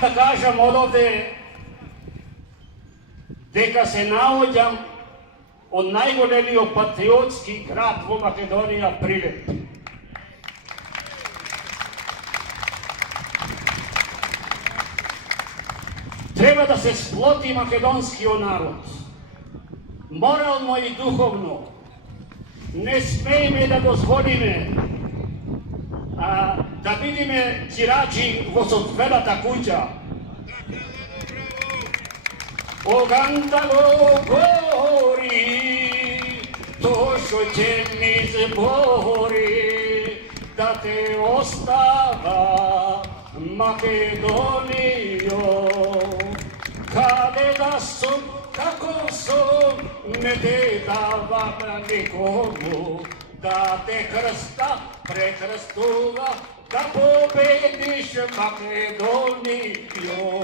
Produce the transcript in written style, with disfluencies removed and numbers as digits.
da kažem odovde дека се наоѓам од најголемиот патриотски град во Македонија, Прилеп. Треба да се сплоти македонскиот народ, морално и духовно. Не смееме да дозволиме да бидеме џираџи во сотвената куќа. Огантало гори, то што ќе ми збори, да те остава Македонијо. Каде да сум, како сум, не те давам никому, да те крста, прекрстува, да победиш Македонијо.